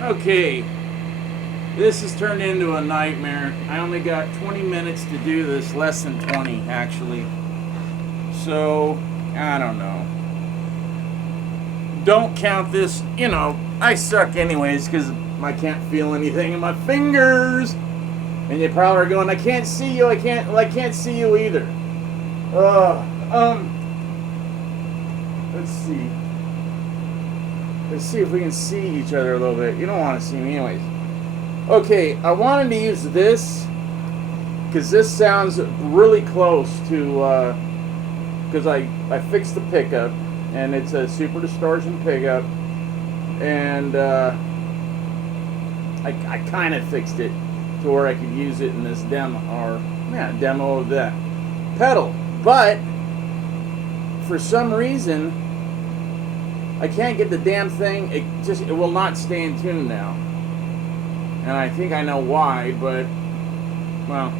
Okay, this has turned into a nightmare. I only got 20 minutes to do this, less than 20 actually. So, I don't know. Don't count this, you know, I suck anyways because I can't feel anything in my fingers. And you probably are going, I can't see you, I can't see you either. Let's see. Let's see if we can see each other a little bit. You don't want to see me anyways. Okay, I wanted to use this because this sounds really close to, because I fixed the pickup and it's a Super Distortion pickup, and I kind of fixed it to where I could use it in this demo, or demo of that pedal. But for some reason I can't get the damn thing. It will not stay in tune now, and I think I know why. But well,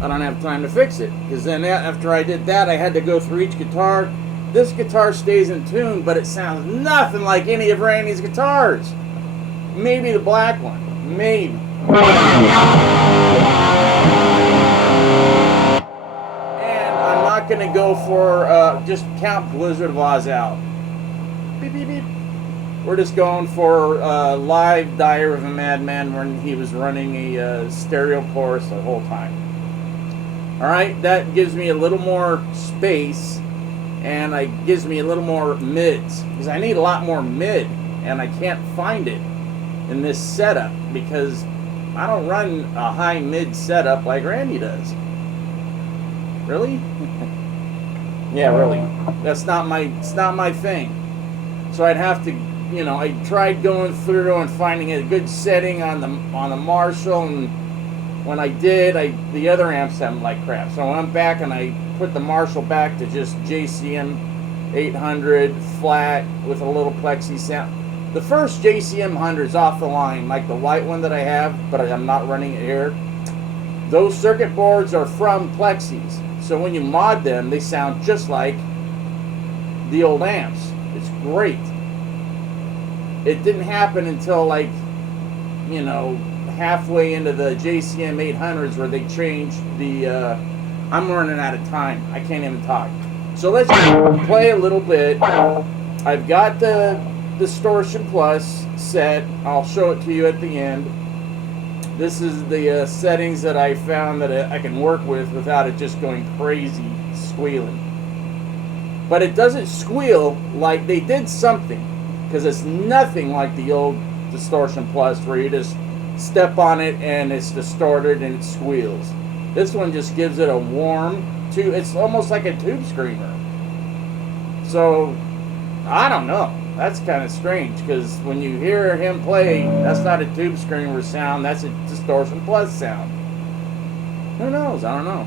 I don't have time to fix it because then after I did that, I had to go through each guitar. This guitar stays in tune, but it sounds nothing like any of Randy's guitars. Maybe the black one. Maybe. And I'm not going to go for just count Blizzard of Oz out. Beep, beep, beep. We're just going for live Diary of a Madman when he was running a stereo chorus the whole time. Alright, that gives me a little more space, and it gives me a little more mids, because I need a lot more mid, and I can't find it in this setup because I don't run a high mid setup like Randy does. Really? Yeah, really. It's not my thing. So I'd have to, you know, I tried going through and finding a good setting on the Marshall, and when I did, the other amps sounded like crap. So I went back and I put the Marshall back to just JCM 800 flat with a little plexi sound. The first JCM 100's off the line, like the white one that I have, but I'm not running it here. Those circuit boards are from plexis, so when you mod them, they sound just like the old amps. It's great. It didn't happen until, like, you know, halfway into the JCM 800s where they changed the I'm running out of time. I can't even talk. So let's play a little bit. I've got the Distortion Plus set. I'll show it to you at the end. This is the settings that I found that I can work with without it just going crazy squealing. But it doesn't squeal like they did something, because it's nothing like the old Distortion Plus where you just step on it and it's distorted and it squeals. This one just gives it a warm tube. It's almost like a tube screamer. So I don't know. That's kind of strange, because when you hear him play, that's not a tube screamer sound. That's a Distortion Plus sound. Who knows? I don't know.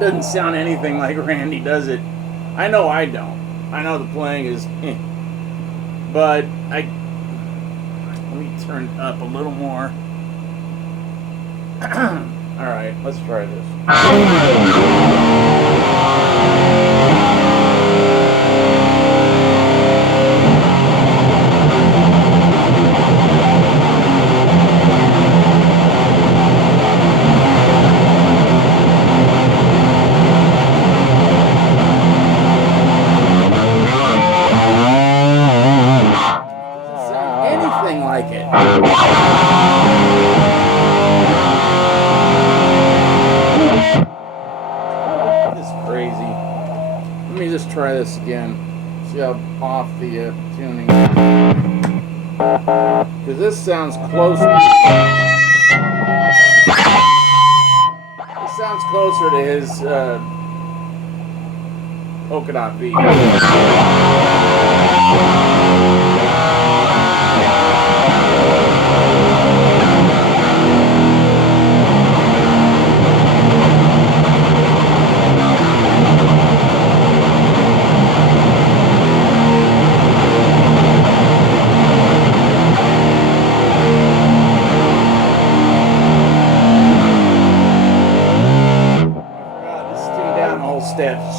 Doesn't sound anything like Randy, does it? I know I don't. I know the playing is but let me turn it up a little more. Alright, let's try this. Try this again. See how off the tuning is. Because this sounds closer. This sounds closer to his polka dot beat.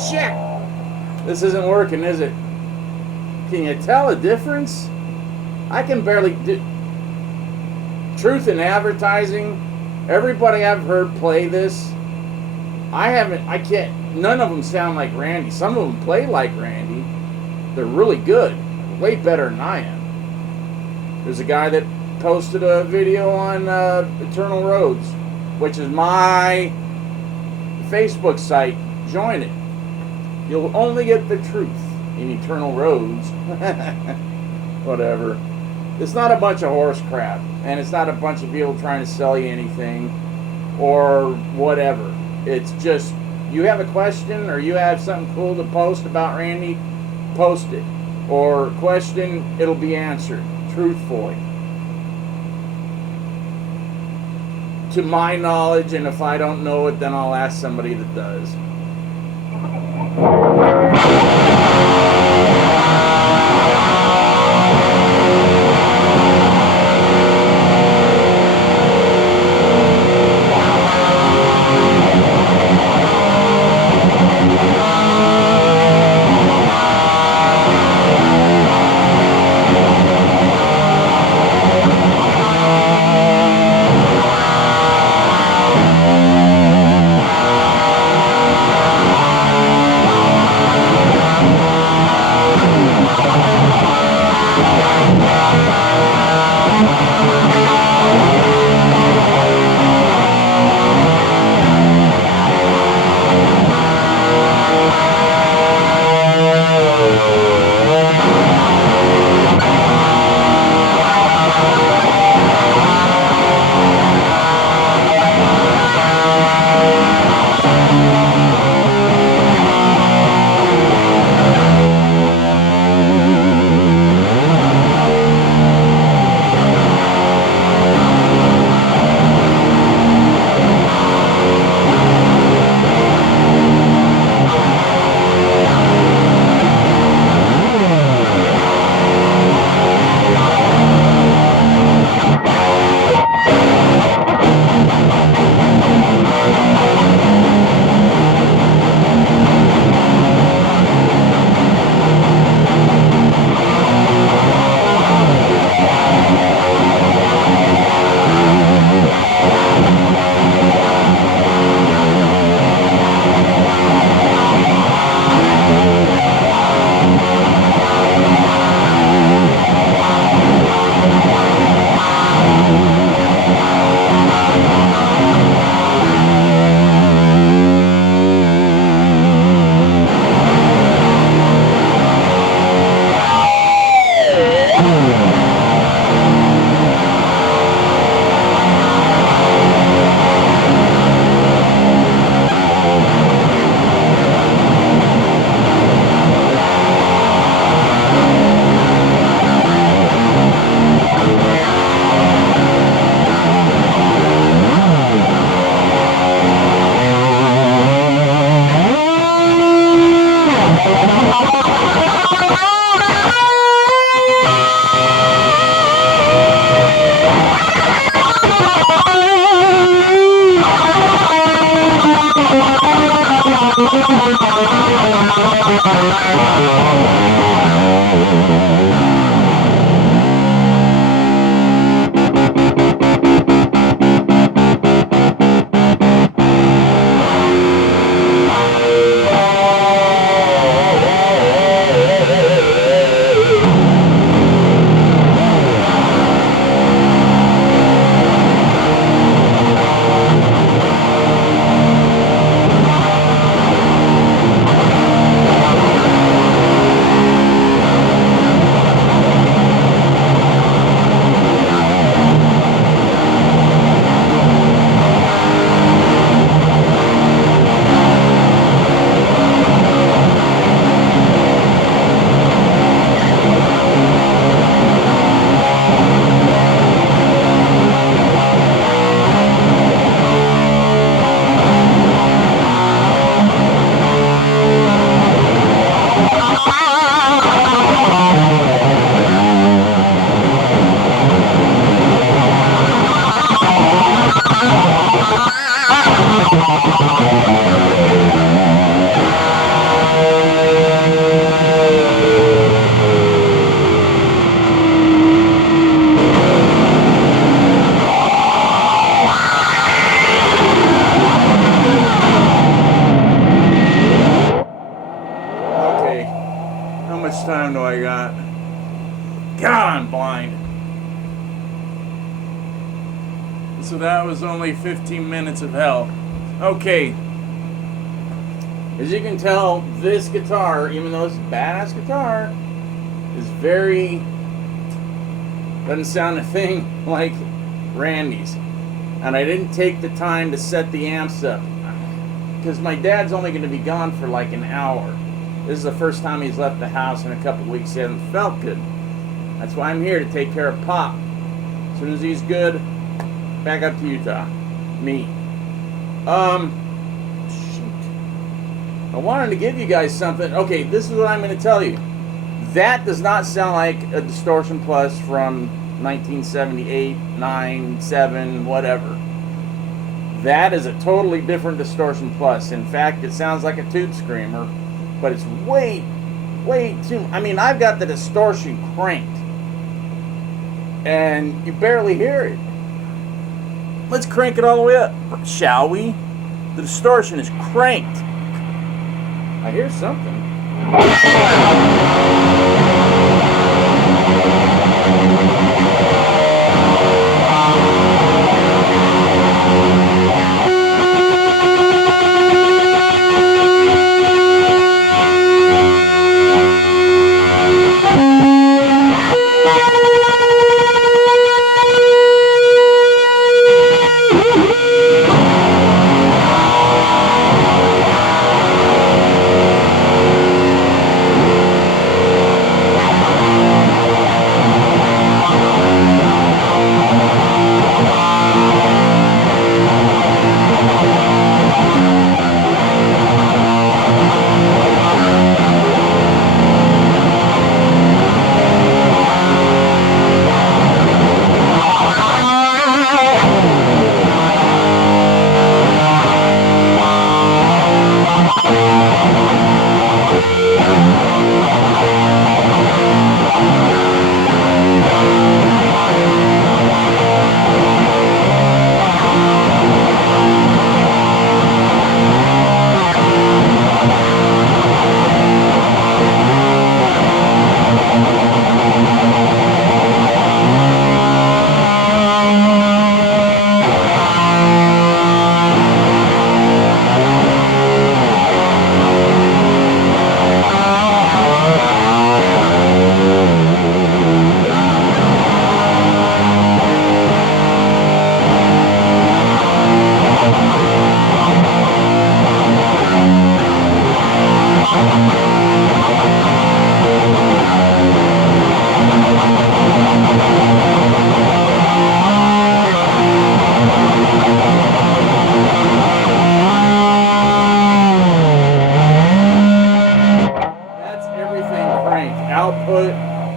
Shit! This isn't working, is it? Can you tell a difference? I can barely do. Truth in advertising. Everybody I've heard play this, I can't. None of them sound like Randy. Some of them play like Randy. They're really good. Way better than I am. There's a guy that posted a video on Eternal Rhoads, which is my Facebook site. Join it. You'll only get the truth in Eternal Rhoads. Whatever. It's not a bunch of horse crap, and it's not a bunch of people trying to sell you anything or whatever. It's just, you have a question or you have something cool to post about Randy, post it. Or question, it'll be answered truthfully. To my knowledge, and if I don't know it, then I'll ask somebody that does. Time do I got? God, I'm blind. So that was only 15 minutes of hell. Okay. As you can tell, this guitar, even though it's a badass guitar, is very... doesn't sound a thing like Randy's. And I didn't take the time to set the amps up, because my dad's only going to be gone for like an hour. This is the first time he's left the house in a couple weeks. He hasn't felt good. That's why I'm here, to take care of Pop. As soon as he's good, back up to Utah. Me. Shoot. I wanted to give you guys something. Okay, this is what I'm going to tell you. That does not sound like a Distortion Plus from 1978, 9, 7, whatever. That is a totally different Distortion Plus. In fact, it sounds like a Tube Screamer. But it's way too... I mean, I've got the distortion cranked. And you barely hear it. Let's crank it all the way up, shall we? The distortion is cranked. I hear something.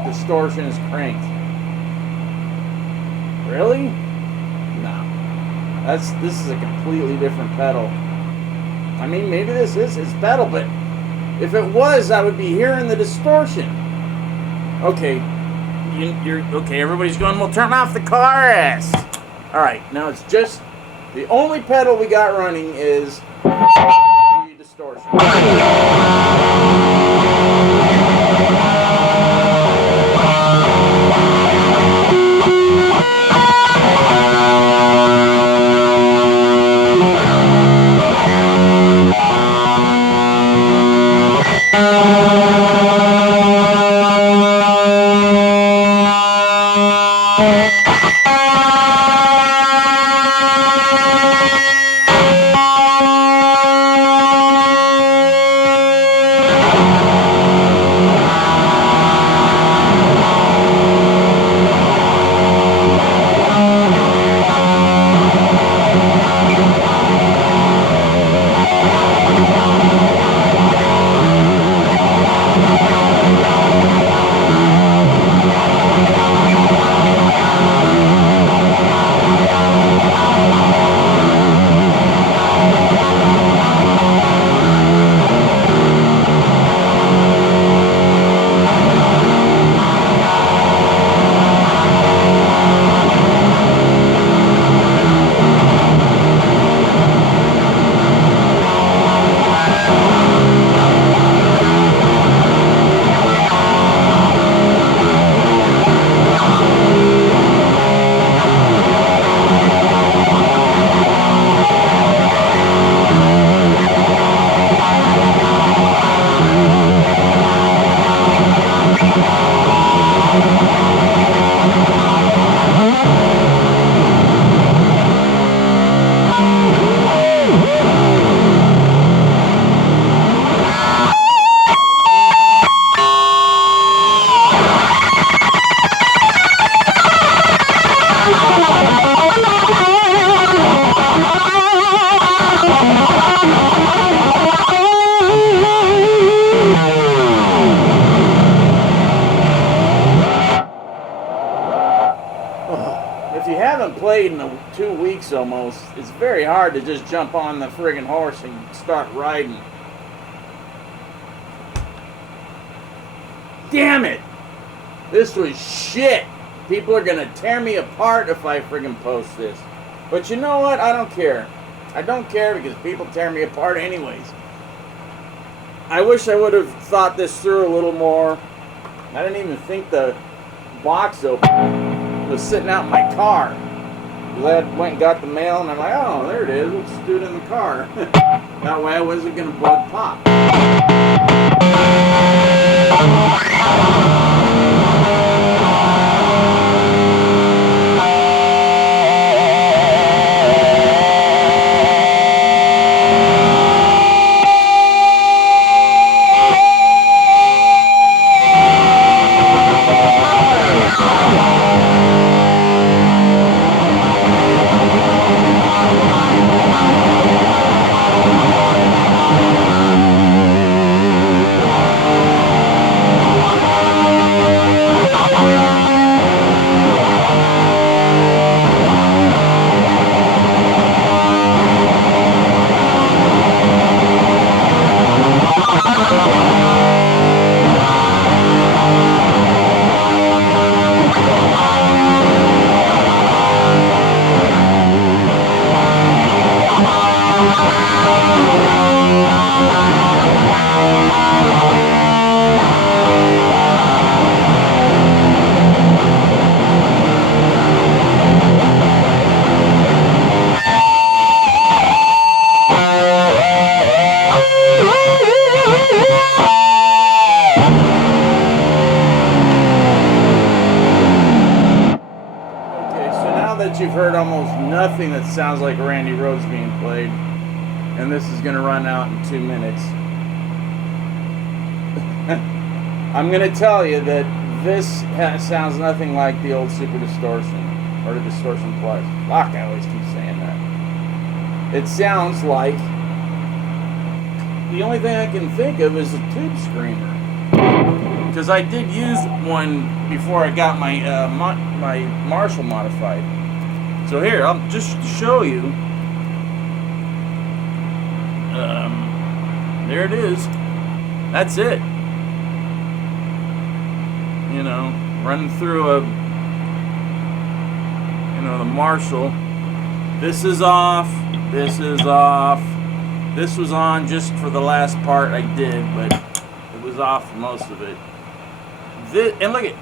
Distortion is cranked. Really? No. This is a completely different pedal. I mean, maybe this is his pedal, but if it was, I would be hearing the distortion. Okay, you're okay. Everybody's going. Well, turn off the car. All right, now it's just the only pedal we got running is the distortion. If you haven't played in 2 weeks almost, it's very hard to just jump on the friggin' horse and start riding. Damn it! This was shit! People are gonna tear me apart if I friggin' post this. But you know what? I don't care. I don't care because people tear me apart anyways. I wish I would have thought this through a little more. I didn't even think the box open. It was sitting out in my car. I went and got the mail and I'm like, oh, there it is. Let's just do it in the car. That way I wasn't going to bug pop. You've heard almost nothing that sounds like Randy Rhoads being played, and this is going to run out in 2 minutes. I'm going to tell you that this sounds nothing like the old Super Distortion or the Distortion Plus. Fuck, I always keep saying that. It sounds like the only thing I can think of is a tube screamer. Because I did use one before I got my my Marshall modified. So here, I'll just show you. there it is. That's it. You know, running through a, you know, the Marshall. This is off. This is off. This was on just for the last part I did, but it was off for most of it. This, and look at,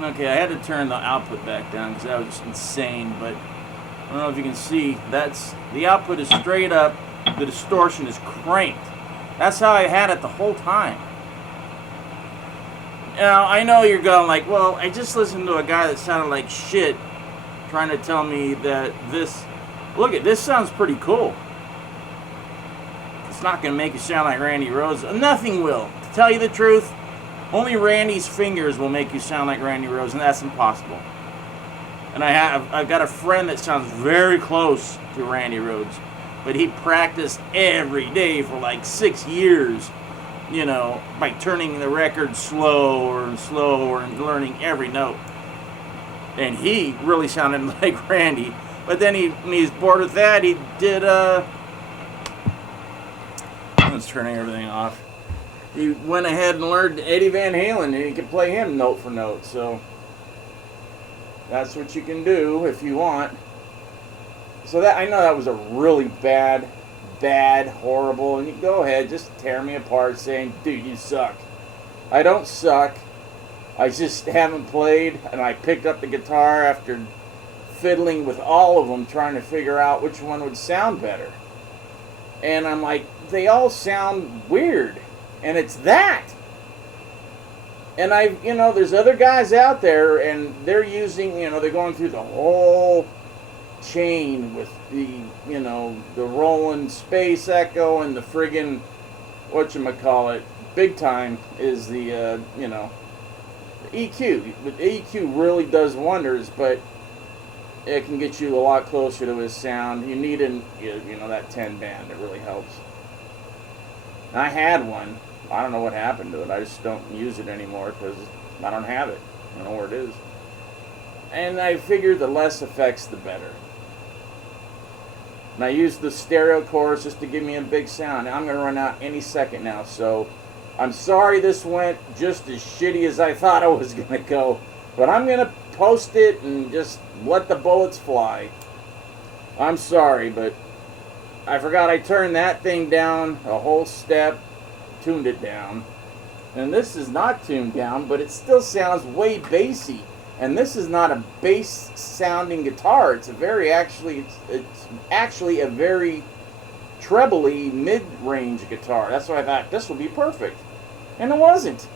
okay, I had to turn the output back down because that was just insane, but I don't know if you can see, that's, the output is straight up, the distortion is cranked. That's how I had it the whole time. Now, I know you're going like, well, I just listened to a guy that sounded like shit trying to tell me that this, look at, this sounds pretty cool. It's not going to make you sound like Randy Rhoads. Nothing will. To tell you the truth, only Randy's fingers will make you sound like Randy Rhoads, and that's impossible. And I've got a friend that sounds very close to Randy Rhoads, but he practiced every day for like 6 years, you know, by turning the record slower and slower and learning every note. And he really sounded like Randy. But then when he's bored with that, he did, let's turning everything off. He went ahead and learned Eddie Van Halen, and he could play him note for note. So that's what you can do if you want. So that, I know that was a really bad, horrible, and you go ahead, just tear me apart saying, dude, you suck. I don't suck. I just haven't played, and I picked up the guitar after fiddling with all of them, trying to figure out which one would sound better. And I'm like, they all sound weird, and it's that. And you know, there's other guys out there, and they're using, you know, they're going through the whole chain with the, you know, the Roland Space Echo and the friggin', whatchamacallit, big time is the, you know, EQ. The EQ really does wonders, but it can get you a lot closer to his sound. You need you know, that 10 band. It really helps. I had one. I don't know what happened to it. I just don't use it anymore because I don't have it. I don't know where it is. And I figured the less effects, the better. And I used the stereo chorus just to give me a big sound. I'm going to run out any second now, so I'm sorry this went just as shitty as I thought it was going to go. But I'm going to post it and just let the bullets fly. I'm sorry, but I forgot I turned that thing down a whole step, tuned it down. And this is not tuned down, but it still sounds way bassy. And this is not a bass sounding guitar. It's a very it's actually a very trebly mid-range guitar. That's why I thought this would be perfect. And it wasn't.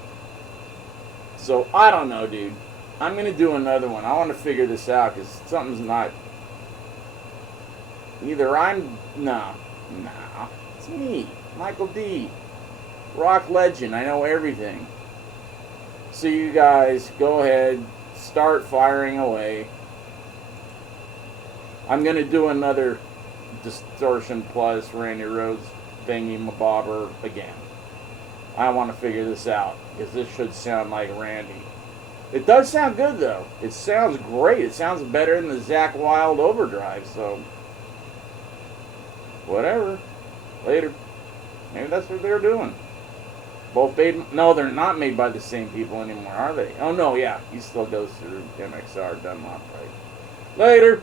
So I don't know, dude. I'm going to do another one. I want to figure this out because something's not... Either I'm... No. It's me, Michael D. Rock legend. I know everything. So you guys, go ahead. Start firing away. I'm going to do another Distortion Plus Randy Rhoads thingy mabobber again. I want to figure this out because this should sound like Randy. It does sound good though. It sounds great. It sounds better than the Zakk Wylde Overdrive. So whatever. Later. Maybe that's what they're doing. Both made. No, they're not made by the same people anymore, are they? Oh no, yeah. He still goes through MXR Dunlop, right? Later.